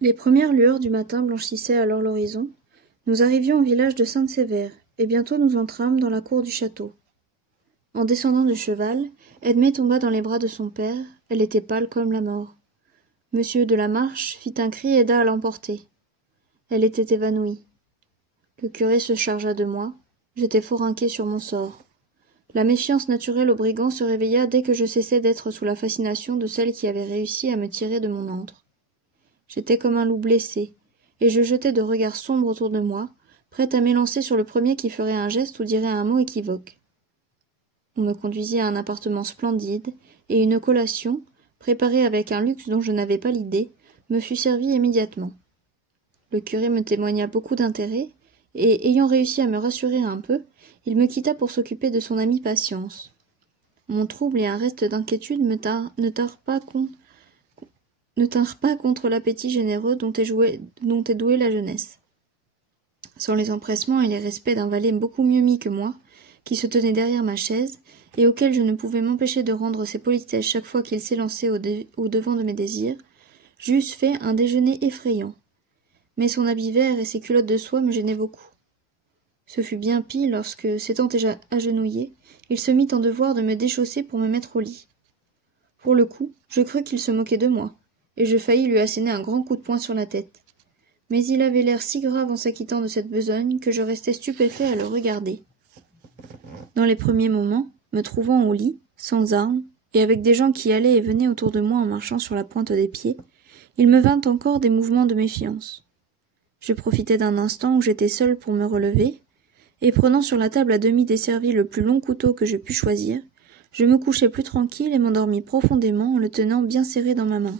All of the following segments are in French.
Les premières lueurs du matin blanchissaient alors l'horizon. Nous arrivions au village de Sainte-Sévère, et bientôt nous entrâmes dans la cour du château. En descendant du cheval, Edmée tomba dans les bras de son père, elle était pâle comme la mort. Monsieur de la Marche fit un cri et aida à l'emporter. Elle était évanouie. Le curé se chargea de moi, j'étais fort inquiet sur mon sort. La méfiance naturelle aux brigands se réveilla dès que je cessai d'être sous la fascination de celle qui avait réussi à me tirer de mon antre. J'étais comme un loup blessé, et je jetais de regards sombres autour de moi, prête à m'élancer sur le premier qui ferait un geste ou dirait un mot équivoque. On me conduisit à un appartement splendide, et une collation, préparée avec un luxe dont je n'avais pas l'idée, me fut servie immédiatement. Le curé me témoigna beaucoup d'intérêt, et, ayant réussi à me rassurer un peu, il me quitta pour s'occuper de son amie Patience. Mon trouble et un reste d'inquiétude ne tinrent pas contre l'appétit généreux dont est douée la jeunesse. Sans les empressements et les respects d'un valet beaucoup mieux mis que moi, qui se tenait derrière ma chaise, et auquel je ne pouvais m'empêcher de rendre ses politesses chaque fois qu'il s'élançait au devant de mes désirs, j'eusse fait un déjeuner effrayant. Mais son habit vert et ses culottes de soie me gênaient beaucoup. Ce fut bien pis lorsque, s'étant déjà agenouillé, il se mit en devoir de me déchausser pour me mettre au lit. Pour le coup, je crus qu'il se moquait de moi, et je faillis lui asséner un grand coup de poing sur la tête. Mais il avait l'air si grave en s'acquittant de cette besogne que je restais stupéfait à le regarder. Dans les premiers moments, me trouvant au lit, sans armes, et avec des gens qui allaient et venaient autour de moi en marchant sur la pointe des pieds, il me vint encore des mouvements de méfiance. Je profitai d'un instant où j'étais seule pour me relever, et prenant sur la table à demi desservi le plus long couteau que je pus choisir, je me couchai plus tranquille et m'endormis profondément en le tenant bien serré dans ma main.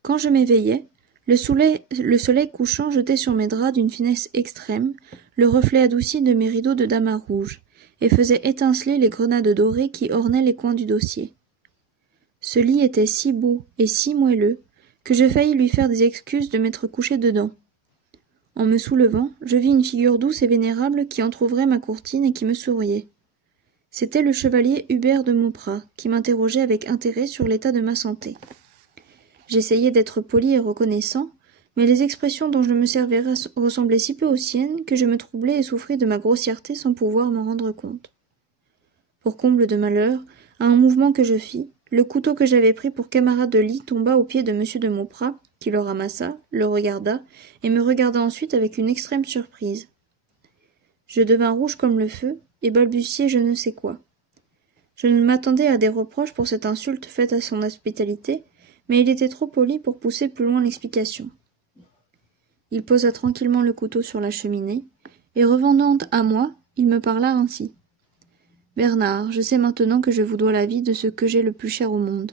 Quand je m'éveillai, le soleil couchant jetait sur mes draps d'une finesse extrême le reflet adouci de mes rideaux de damas rouge, et faisait étinceler les grenades dorées qui ornaient les coins du dossier. Ce lit était si beau et si moelleux que je faillis lui faire des excuses de m'être couché dedans. En me soulevant, je vis une figure douce et vénérable qui entr'ouvrait ma courtine et qui me souriait. C'était le chevalier Hubert de Mauprat, qui m'interrogeait avec intérêt sur l'état de ma santé. J'essayai d'être poli et reconnaissant, mais les expressions dont je me servais ressemblaient si peu aux siennes que je me troublai et souffris de ma grossièreté sans pouvoir m'en rendre compte. Pour comble de malheur, à un mouvement que je fis, le couteau que j'avais pris pour camarade de lit tomba aux pieds de M. de Mauprat, qui le ramassa, le regarda, et me regarda ensuite avec une extrême surprise. Je devins rouge comme le feu, et balbutiai je ne sais quoi. Je ne m'attendais à des reproches pour cette insulte faite à son hospitalité, mais il était trop poli pour pousser plus loin l'explication. Il posa tranquillement le couteau sur la cheminée, et revenant à moi, il me parla ainsi. « Bernard, je sais maintenant que je vous dois la vie de ce que j'ai le plus cher au monde.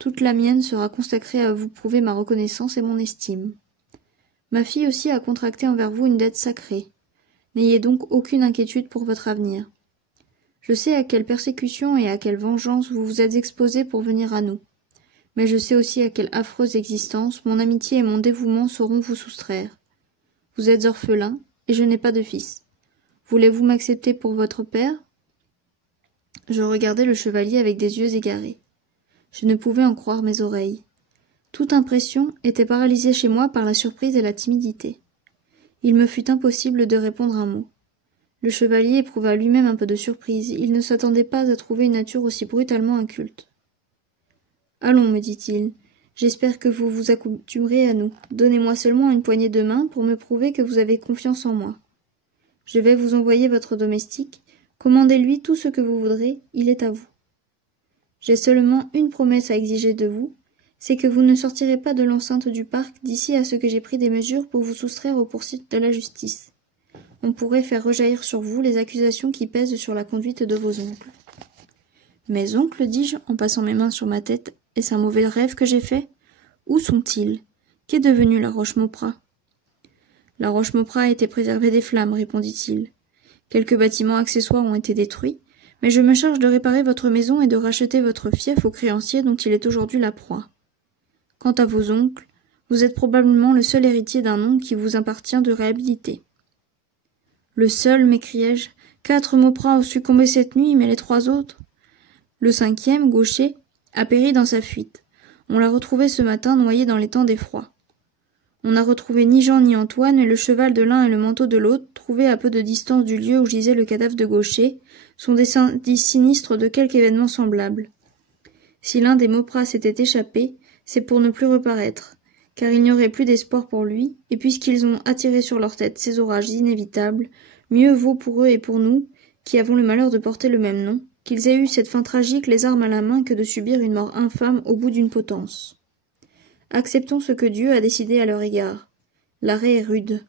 Toute la mienne sera consacrée à vous prouver ma reconnaissance et mon estime. Ma fille aussi a contracté envers vous une dette sacrée. N'ayez donc aucune inquiétude pour votre avenir. Je sais à quelle persécution et à quelle vengeance vous vous êtes exposés pour venir à nous. Mais je sais aussi à quelle affreuse existence mon amitié et mon dévouement sauront vous soustraire. Vous êtes orphelin, et je n'ai pas de fils. Voulez-vous m'accepter pour votre père ?» Je regardai le chevalier avec des yeux égarés. Je ne pouvais en croire mes oreilles. Toute impression était paralysée chez moi par la surprise et la timidité. Il me fut impossible de répondre un mot. Le chevalier éprouva lui-même un peu de surprise, il ne s'attendait pas à trouver une nature aussi brutalement inculte. « Allons, me dit-il, j'espère que vous vous accoutumerez à nous. Donnez-moi seulement une poignée de main pour me prouver que vous avez confiance en moi. Je vais vous envoyer votre domestique, commandez-lui tout ce que vous voudrez, il est à vous. J'ai seulement une promesse à exiger de vous, c'est que vous ne sortirez pas de l'enceinte du parc d'ici à ce que j'ai pris des mesures pour vous soustraire aux poursuites de la justice. On pourrait faire rejaillir sur vous les accusations qui pèsent sur la conduite de vos oncles. » « Mes oncles, dis-je, en passant mes mains sur ma tête, est-ce un mauvais rêve que j'ai fait? Où sont-ils? Qu'est devenue la Roche-Mauprat? » « La Roche-Mauprat a été préservée des flammes, répondit-il. Quelques bâtiments accessoires ont été détruits, mais je me charge de réparer votre maison et de racheter votre fief aux créanciers dont il est aujourd'hui la proie. Quant à vos oncles, vous êtes probablement le seul héritier d'un nom qui vous appartient de réhabiliter. »« Le seul, m'écriai-je. 4 Mauprat ont succombé cette nuit, mais les 3 autres? » Le 5e, Gaucher, a péri dans sa fuite. On l'a retrouvé ce matin noyé dans l'étang d'effroi. On n'a retrouvé ni Jean ni Antoine, et le cheval de l'un et le manteau de l'autre, trouvés à peu de distance du lieu où gisait le cadavre de Gaucher, sont des indices sinistres de quelque événement semblable. Si l'un des Mauprat s'était échappé, c'est pour ne plus reparaître, car il n'y aurait plus d'espoir pour lui, et puisqu'ils ont attiré sur leur tête ces orages inévitables, mieux vaut pour eux et pour nous, qui avons le malheur de porter le même nom, qu'ils aient eu cette fin tragique les armes à la main que de subir une mort infâme au bout d'une potence. Acceptons ce que Dieu a décidé à leur égard. L'arrêt est rude.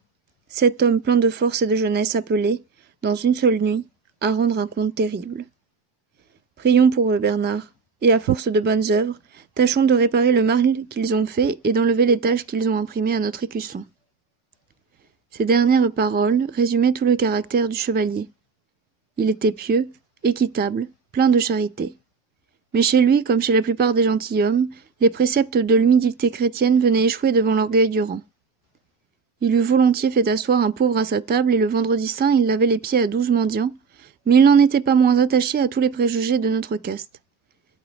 7 hommes pleins de force et de jeunesse appelés, dans une seule nuit, à rendre un compte terrible. Prions pour eux, Bernard, et à force de bonnes œuvres, tâchons de réparer le mal qu'ils ont fait et d'enlever les taches qu'ils ont imprimées à notre écusson. Ces dernières paroles résumaient tout le caractère du chevalier. Il était pieux, équitable, plein de charité. Mais chez lui, comme chez la plupart des gentilshommes, les préceptes de l'humilité chrétienne venaient échouer devant l'orgueil du rang. Il eût volontiers fait asseoir un pauvre à sa table, et le vendredi saint il lavait les pieds à 12 mendiants, mais il n'en était pas moins attaché à tous les préjugés de notre caste.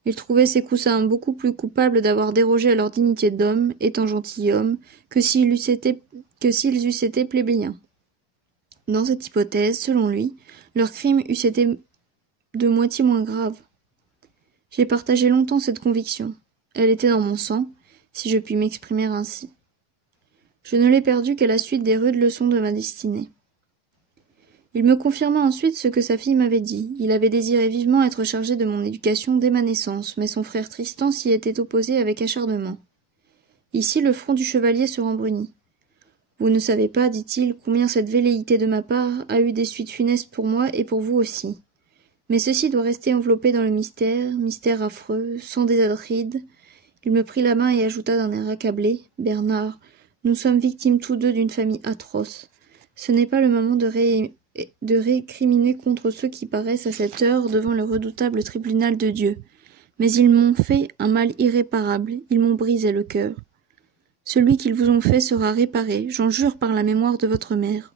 Il trouvait ces coussins beaucoup plus coupables d'avoir dérogé à leur dignité d'homme, étant gentilshommes, que s'ils eussent été plébéiens. Dans cette hypothèse, selon lui, leur crime eût été de moitié moins grave. J'ai partagé longtemps cette conviction. Elle était dans mon sang, si je puis m'exprimer ainsi. Je ne l'ai perdue qu'à la suite des rudes leçons de ma destinée. Il me confirma ensuite ce que sa fille m'avait dit. Il avait désiré vivement être chargé de mon éducation dès ma naissance, mais son frère Tristan s'y était opposé avec acharnement. Ici le front du chevalier se rembrunit. Vous ne savez pas, dit-il, combien cette velléité de ma part a eu des suites funestes pour moi et pour vous aussi. Mais ceci doit rester enveloppé dans le mystère affreux, sans des Atrides. Il me prit la main et ajouta d'un air accablé, « Bernard, nous sommes victimes tous deux d'une famille atroce. Ce n'est pas le moment de récriminer contre ceux qui paraissent à cette heure devant le redoutable tribunal de Dieu. Mais ils m'ont fait un mal irréparable, ils m'ont brisé le cœur. Celui qu'ils vous ont fait sera réparé, j'en jure par la mémoire de votre mère.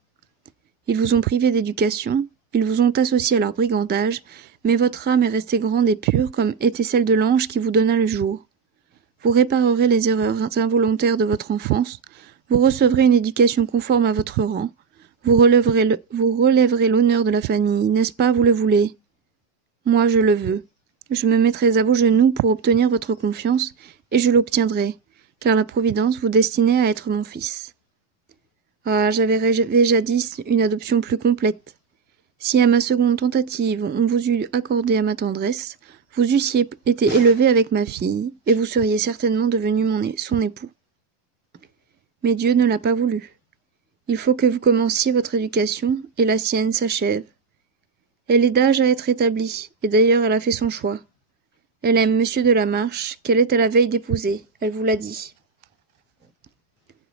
Ils vous ont privé d'éducation, ils vous ont associé à leur brigandage, mais votre âme est restée grande et pure comme était celle de l'ange qui vous donna le jour. Vous réparerez les erreurs involontaires de votre enfance, vous recevrez une éducation conforme à votre rang, vous relèverez l'honneur de la famille, n'est-ce pas, vous le voulez? Moi, je le veux. Je me mettrai à vos genoux pour obtenir votre confiance, et je l'obtiendrai, car la Providence vous destinait à être mon fils. Ah, j'avais rêvé jadis une adoption plus complète. Si à ma seconde tentative on vous eût accordé à ma tendresse, vous eussiez été élevé avec ma fille, et vous seriez certainement devenu son époux. Mais Dieu ne l'a pas voulu. Il faut que vous commenciez votre éducation, et la sienne s'achève. Elle est d'âge à être établie, et d'ailleurs elle a fait son choix. Elle aime Monsieur de la Marche, qu'elle est à la veille d'épouser, elle vous l'a dit.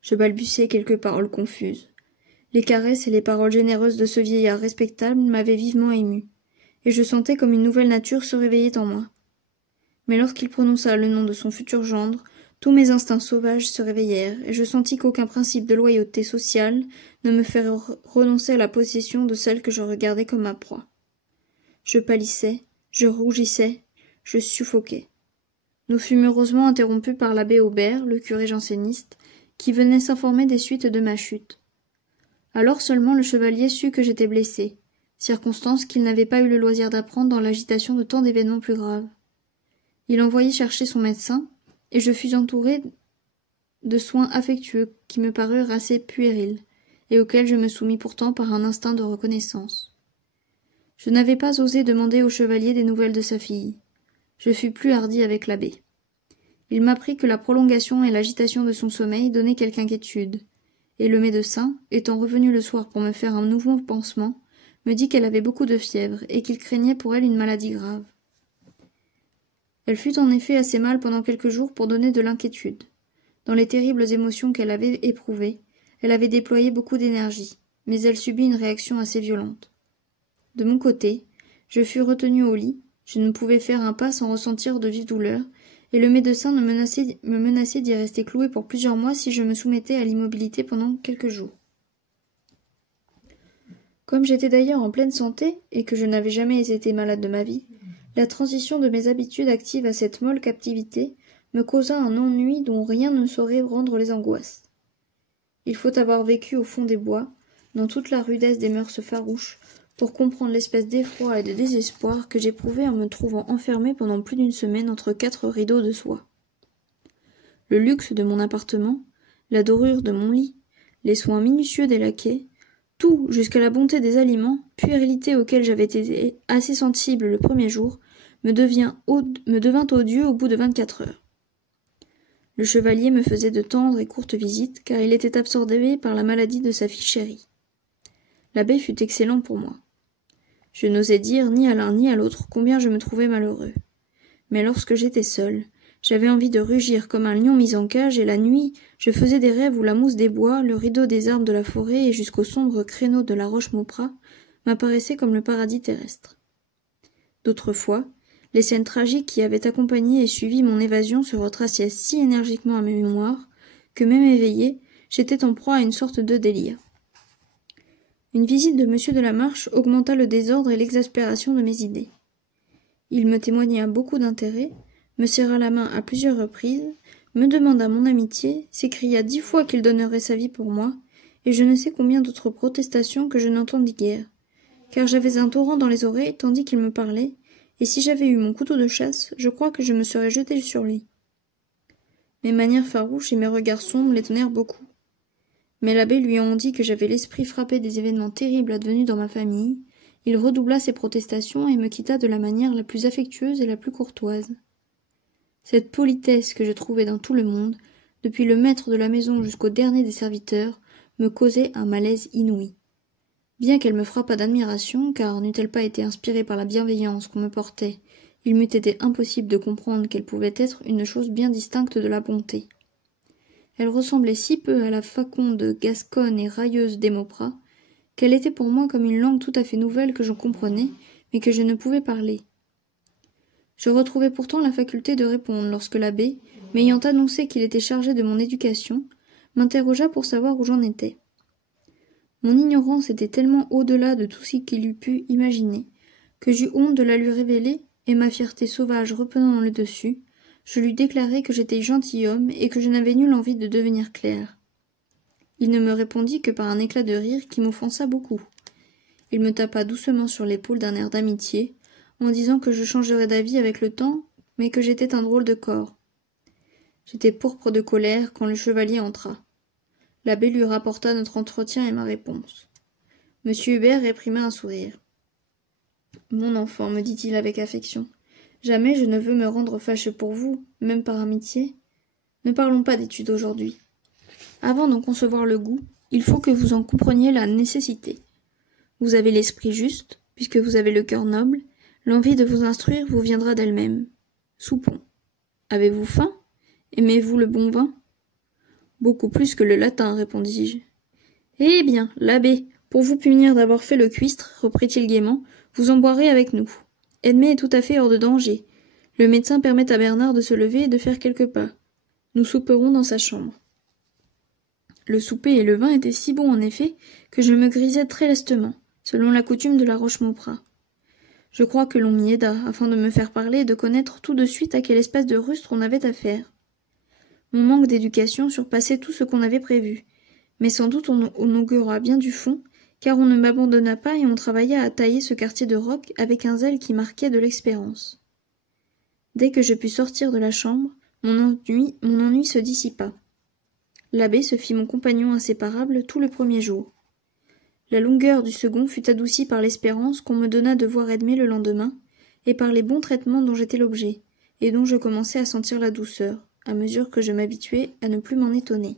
Je balbutiai quelques paroles confuses. Les caresses et les paroles généreuses de ce vieillard respectable m'avaient vivement ému, et je sentais comme une nouvelle nature se réveillait en moi. Mais lorsqu'il prononça le nom de son futur gendre, tous mes instincts sauvages se réveillèrent, et je sentis qu'aucun principe de loyauté sociale ne me ferait renoncer à la possession de celle que je regardais comme ma proie. Je pâlissais, je rougissais, je suffoquais. Nous fûmes heureusement interrompus par l'abbé Aubert, le curé janséniste, qui venait s'informer des suites de ma chute. Alors seulement le chevalier sut que j'étais blessé, circonstance qu'il n'avait pas eu le loisir d'apprendre dans l'agitation de tant d'événements plus graves. Il envoyait chercher son médecin, et je fus entouré de soins affectueux qui me parurent assez puérils, et auxquels je me soumis pourtant par un instinct de reconnaissance. Je n'avais pas osé demander au chevalier des nouvelles de sa fille. Je fus plus hardi avec l'abbé. Il m'apprit que la prolongation et l'agitation de son sommeil donnaient quelque inquiétude, et le médecin, étant revenu le soir pour me faire un nouveau pansement, me dit qu'elle avait beaucoup de fièvre, et qu'il craignait pour elle une maladie grave. Elle fut en effet assez mal pendant quelques jours pour donner de l'inquiétude. Dans les terribles émotions qu'elle avait éprouvées, elle avait déployé beaucoup d'énergie, mais elle subit une réaction assez violente. De mon côté, je fus retenu au lit, je ne pouvais faire un pas sans ressentir de vives douleurs, et le médecin me menaçait d'y rester cloué pour plusieurs mois si je me soumettais à l'immobilité pendant quelques jours. Comme j'étais d'ailleurs en pleine santé, et que je n'avais jamais été malade de ma vie, la transition de mes habitudes actives à cette molle captivité me causa un ennui dont rien ne saurait rendre les angoisses. Il faut avoir vécu au fond des bois, dans toute la rudesse des mœurs farouches, pour comprendre l'espèce d'effroi et de désespoir que j'éprouvais en me trouvant enfermé pendant plus d'une semaine entre 4 rideaux de soie. Le luxe de mon appartement, la dorure de mon lit, les soins minutieux des laquais, tout, jusqu'à la bonté des aliments, puérilité auxquelles j'avais été assez sensible le premier jour, me devint odieux au bout de 24 heures. Le chevalier me faisait de tendres et courtes visites, car il était absorbé par la maladie de sa fille chérie. L'abbé fut excellent pour moi. Je n'osais dire ni à l'un ni à l'autre combien je me trouvais malheureux. Mais lorsque j'étais seul, j'avais envie de rugir comme un lion mis en cage, et la nuit, je faisais des rêves où la mousse des bois, le rideau des arbres de la forêt et jusqu'au sombre créneau de la Roche-Mauprat m'apparaissaient comme le paradis terrestre. D'autres fois, les scènes tragiques qui avaient accompagné et suivi mon évasion se retraçaient si énergiquement à ma mémoire que, même éveillée, j'étais en proie à une sorte de délire. Une visite de M. de la Marche augmenta le désordre et l'exaspération de mes idées. Il me témoigna beaucoup d'intérêt, me serra la main à plusieurs reprises, me demanda mon amitié, s'écria 10 fois qu'il donnerait sa vie pour moi, et je ne sais combien d'autres protestations que je n'entendis guère, car j'avais un torrent dans les oreilles tandis qu'il me parlait, et si j'avais eu mon couteau de chasse, je crois que je me serais jeté sur lui. Mes manières farouches et mes regards sombres l'étonnèrent beaucoup. Mais l'abbé lui en dit que j'avais l'esprit frappé des événements terribles advenus dans ma famille. Il redoubla ses protestations et me quitta de la manière la plus affectueuse et la plus courtoise. Cette politesse que je trouvais dans tout le monde, depuis le maître de la maison jusqu'au dernier des serviteurs, me causait un malaise inouï. Bien qu'elle me frappât d'admiration, car n'eût-elle pas été inspirée par la bienveillance qu'on me portait, il m'eût été impossible de comprendre qu'elle pouvait être une chose bien distincte de la bonté. Elle ressemblait si peu à la faconde gasconne et railleuse des Mauprat, qu'elle était pour moi comme une langue tout à fait nouvelle que je comprenais, mais que je ne pouvais parler. Je retrouvais pourtant la faculté de répondre lorsque l'abbé, m'ayant annoncé qu'il était chargé de mon éducation, m'interrogea pour savoir où j'en étais. Mon ignorance était tellement au-delà de tout ce qu'il eût pu imaginer, que j'eus honte de la lui révéler, et ma fierté sauvage reprenant le dessus, je lui déclarai que j'étais gentilhomme et que je n'avais nulle envie de devenir clerc. Il ne me répondit que par un éclat de rire qui m'offensa beaucoup. Il me tapa doucement sur l'épaule d'un air d'amitié, en disant que je changerais d'avis avec le temps, mais que j'étais un drôle de corps. J'étais pourpre de colère quand le chevalier entra. L'abbé lui rapporta notre entretien et ma réponse. M. Hubert réprima un sourire. « Mon enfant, me dit-il avec affection, jamais je ne veux me rendre fâcheux pour vous, même par amitié. Ne parlons pas d'études aujourd'hui. Avant d'en concevoir le goût, il faut que vous en compreniez la nécessité. Vous avez l'esprit juste, puisque vous avez le cœur noble, l'envie de vous instruire vous viendra d'elle-même. Soupons. Avez-vous faim? Aimez-vous le bon vin? Beaucoup plus que le latin, répondis-je. Eh bien, l'abbé, pour vous punir d'avoir fait le cuistre, reprit-il gaiement, vous en boirez avec nous. Edmé est tout à fait hors de danger. Le médecin permet à Bernard de se lever et de faire quelques pas. Nous souperons dans sa chambre. Le souper et le vin étaient si bons en effet que je me grisais très lestement, selon la coutume de la Roche-Mauprat. Je crois que l'on m'y aida, afin de me faire parler et de connaître tout de suite à quelle espèce de rustre on avait affaire. Mon manque d'éducation surpassait tout ce qu'on avait prévu, mais sans doute on augura bien du fond, car on ne m'abandonna pas et on travailla à tailler ce quartier de roc avec un zèle qui marquait de l'expérience. Dès que je pus sortir de la chambre, mon ennui se dissipa. L'abbé se fit mon compagnon inséparable tout le premier jour. La longueur du second fut adoucie par l'espérance qu'on me donna de voir Edmé le lendemain, et par les bons traitements dont j'étais l'objet, et dont je commençais à sentir la douceur, à mesure que je m'habituais à ne plus m'en étonner.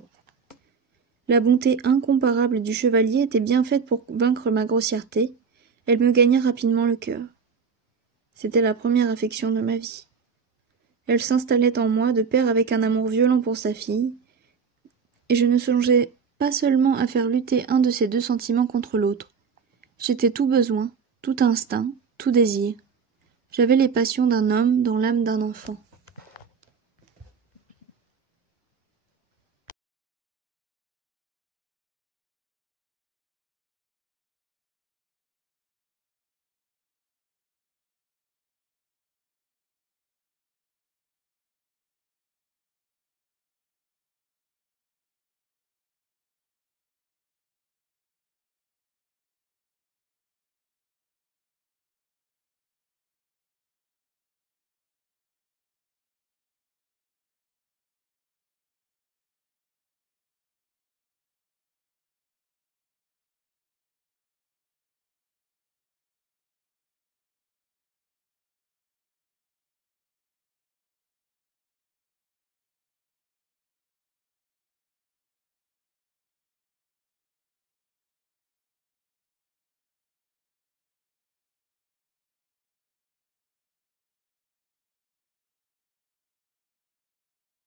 La bonté incomparable du chevalier était bien faite pour vaincre ma grossièreté, elle me gagna rapidement le cœur. C'était la première affection de ma vie. Elle s'installait en moi de pair avec un amour violent pour sa fille, et je ne songeais pas seulement à faire lutter un de ces deux sentiments contre l'autre. J'étais tout besoin, tout instinct, tout désir. J'avais les passions d'un homme dans l'âme d'un enfant.